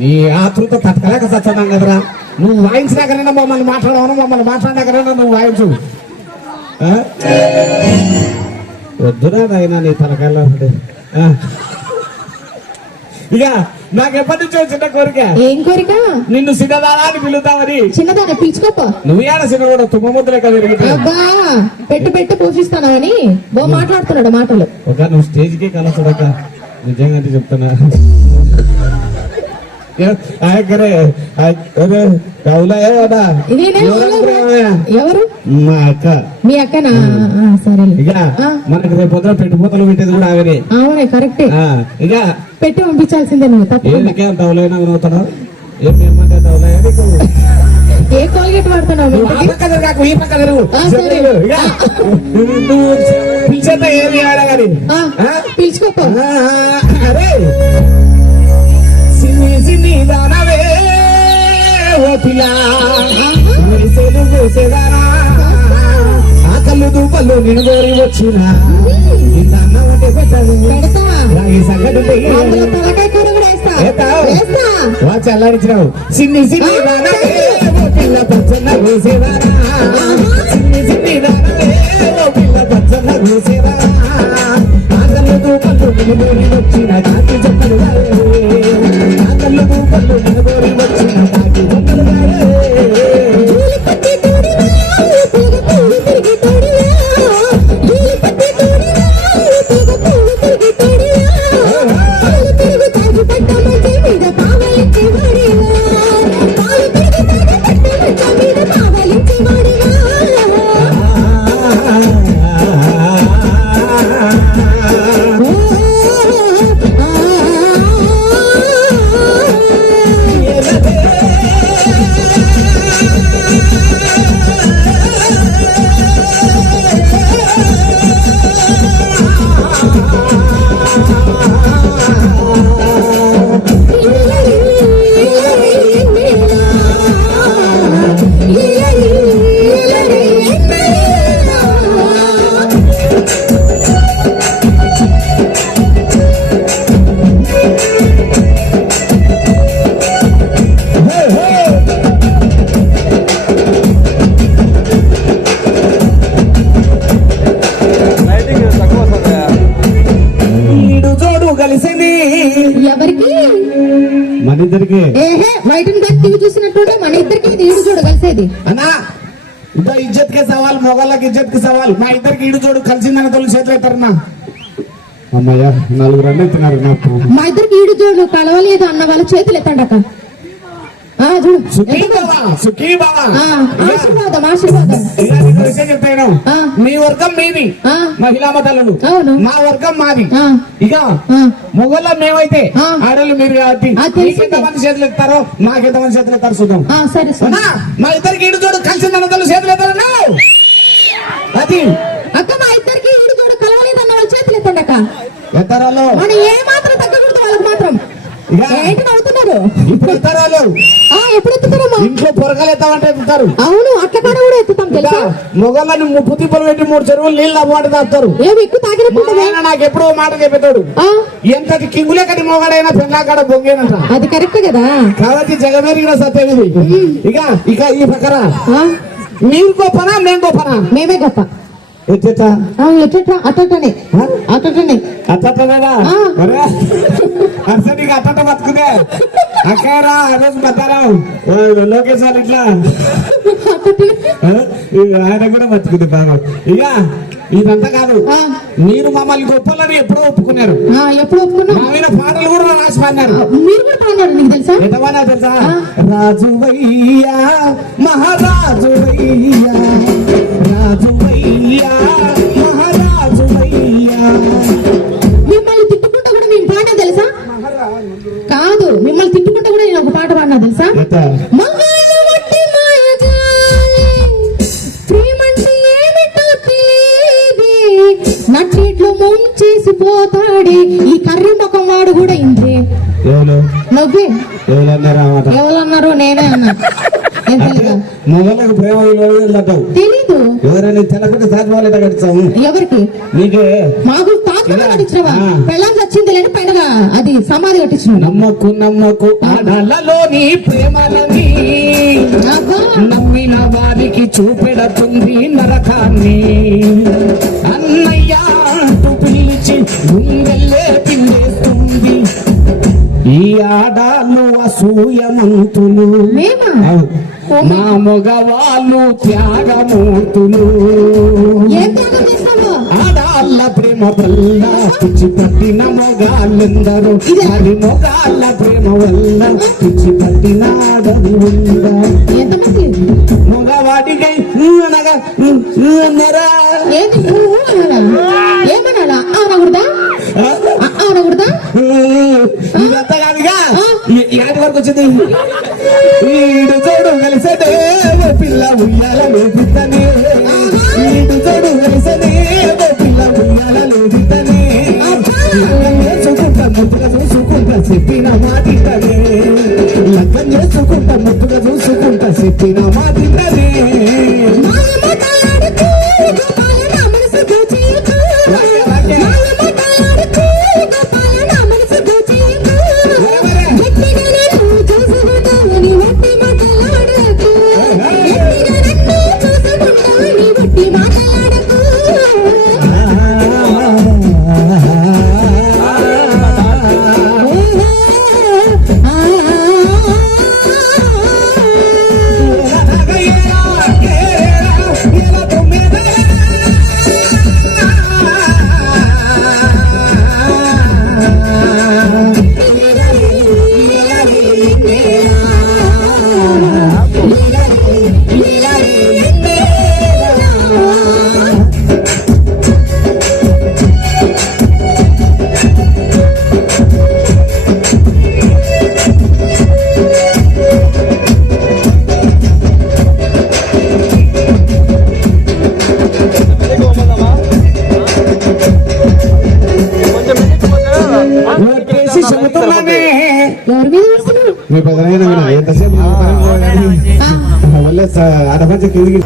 నీ ఆతృత తట్టుకోలేక చచ్చాం కదరా. నువ్వు వాయించినాకరైనా మమ్మల్ని మాట్లాడవను, మమ్మల్ని మాట్లాడినాకరైనా నువ్వు వాయించు. వద్దురా అయినా నీ తలకాయలో ఇక నాకు ఎప్పటి నుంచో చిన్న కోరిక. ఏం కోరిక? నిన్ను సిద్ధదారా అని పిలుతావని. చిన్నదాన్ని పిలుచుకోప. నువ్వు ఏడ చిన్న కూడా తుమ్మ ముద్దులే కదా. అబ్బా పెట్టి పోషిస్తానని బో మాట్లాడుతున్నాడు మాటలు. ఒక నువ్వు స్టేజ్ కి కలసడక నిజంగా చెప్తున్నా. ఎవరు? మా అక్క. మీ అక్కనా? సరే. ఇక మనకి రేపు పొద్దున పెట్టుపోతలు పెట్టేది కూడా ఆగనే. అవునే కరెక్టే. ఇక పెట్టి పంపించాల్సిందే నువ్వు. తప్పేం తవలైనా అవుతున్నావు. ఏమేమంటే తవలయ్యా నీకు. ఏ కోల్గేట్ వాడుతున్నావు? ఈ పక్క పిలిచేత ఏమి ఆడగాని పిలుచుకోపో. అరే సిన్ని సిన్ని దానవే ఓ పిల్ల మూసేదారా ఆ కళ్ళు దూపలు నిన్ను కోరి వచ్చిన అన్న ఉంటే పెట్టదు వాచి అల్లాడించినావు. సిన్ని సిన్ని దానవే ఓ పిల్ల పచ్చన్న మూసేదారా సిన్ని సిన్ని దానవే ఓ పిల్ల పచ్చన్న మూసేదారా ఆ కళ్ళు దూపలు నిన్ను కోరి వచ్చిన జాతి చెప్పలు కళ్ళు దూపలు నిన్ను కోరి వచ్చిన జాతి చెప్పలు ఎవరికి? మన ఇద్దరికి. బయట టీవీ చూసినట్టు మన ఇద్దరికి ఈడు చూడు కలిసేది అన్నా. ఇంత ఇజ్జత్ కే సవాల్, మొగళ్ళకి ఇజ్జత్ కి సవాల్. మా ఇద్దరికి ఈడు చూడు కలిసిందని తొలి చేతులు ఎత్తారన్నా. అమ్మయ్య నలుగురు అన్న ఎత్తున్నారు నాకు. మా ఇద్దరికి ఈడు చూడు కలవలేదు అన్న వాళ్ళ చేతులు ఎత్తండక. ఆశీర్వాదం ఆశీర్వాదం. చెప్తాను మీ వర్గం మీది మహిళా మతాలను, మా వర్గం మాది. ఇక మొగల్లో మేమైతే ఆడలు మీరు కాబట్టి ఎంతమంది చేతులు ఎత్తారో నాకెంతమంది చేతులు ఎత్తారు చూద్దాం. మా ఇద్దరికి ఈడు చూడు కలిసిందన్న తల్లి చేతులు ఎత్తారన్నా. అది అక్క మా ఇద్దరికి ఈడు చూడు కలవలేదు అన్న వాళ్ళ చేతులు ఎత్తండక. ఎత్తరాలో మనం ఏ మాత్రం తగ్గకూడదు వాళ్ళకి మాత్రం. ఏంటి నవ్వుతున్నారు? ఇప్పుడు ఎత్తరాలు ఎప్పుడు ఎత్తుతారమ్మా? ఇంట్లో పొరగాలు ఎత్తామంటే ఎత్తుతారు. అవును అట్లా కాడ కూడా ఎత్తుతాం తెలుసా. మొగళ్ళని పుతిపలు పెట్టి 3 చెరువులు నీళ్ళు అవ్వమాట తాగుతారు. ఏమి ఎక్కువ తాగినప్పుడు నాకు ఎప్పుడో మాట చెప్పేతాడు. ఎంతటి కింగులే కట్టి మొగాడైనా పెళ్ళాకాడ బొంగేనంట. అది కరెక్ట్ కదా. కాబట్టి జగమేరిగిన సత్యం ఇది. ఇక ఈ పక్కన మీరు గొప్పనా మేము గొప్పనా? మేమే గొప్ప. అట్టనే అర్సనికి అట్ట బతుకుదే అక్కరా రోజు బతారావు లోకేష్ వాళ్ళు ఇట్లా ఆయన కూడా బతుకుదే బాగా. ఇక ఇదంతా కాదు, మీరు మమ్మల్ని గొప్పలని ఎప్పుడో ఒప్పుకున్నారు. ఎప్పుడు ఒప్పుకున్నారు? మా మీద పాటలు కూడా రాసి పాడినారు. మీరు కూడా పాడినారు. నీకు తెలుసా? ఎంతమన్నా తెలుసా? రాజువయ్యా మహారాజువయ్యా రాజువయ్యా మహారాజువయ్యా. మిమ్మల్ని తిట్టుకుంటా కూడా మేము పాడినా తెలుసా? కాదు, మిమ్మల్ని తిట్టుకుంటా కూడా నేను ఒక పాట పాడినా తెలుసా? నట్టిట్లో ముంచేసిపోతాడే ఈ కర్రీ ముఖం వాడు కూడా ఇంతే. నవ్వే ఎవరన్నారు? నేనే అన్నా. మొగలకు ప్రేమ తెలీదు. ఎవరైనా తెలకుండా సాధ్యమాలేట కట్టాము. ఎవరికి? నీకే. మాకు తాత సమాధి కట్టించినవా ఆ. పెళ్ళం వచ్చింది లేని పైన అది సమాధి కట్టించిన నమ్మకు నమ్మకు ఆడలలోని ప్రేమలని నమ్మిన వారికి చూపెడుతుంది నరకాన్ని అన్నయ్య అంటూ పిలిచి గుండెల్లే పిండేస్తుంది ఈ ఆడాలు అసూయమంతులు మేమా మా మగవాళ్ళు త్యాగమూర్తులు ఏం త్యాగం చేస్తావో ఆడాళ్ళ ప్రేమ వల్ల పిచ్చి పట్టిన మొగాళ్ళెందరూ అది మొగాళ్ళ ప్రేమ వల్ల పిచ్చి పట్టిన ఆడది ఉందా ఎంతమంది మగవాడికై అనగా అన్నరా ఏంటి ఏమనాలా అనకూడదా అనకూడదా ఇదంతా కాదుగా ఏటి వరకు వచ్చింది ఈడు చూడు కలిసనే ఓ పిల్ల ఉయ్యాల లేపిద్దనే ఈడు చూడు కలిసనే ఓ పిల్ల ఉయ్యాల లేపిద్దనే లగ్గం చేసుకుంటా ముద్దుగా చూసుకుంటా చెప్పిన మాటిద్దనే లగ్గం చేసుకుంటా ముద్దుగా చూసుకుంటా చెప్పిన మాటిద్దనే ఎవరి మీద వేస్తున్నావు? మీ పెద్దనైనా ఎంతసేపు వల్లే అడపంచ కిందికి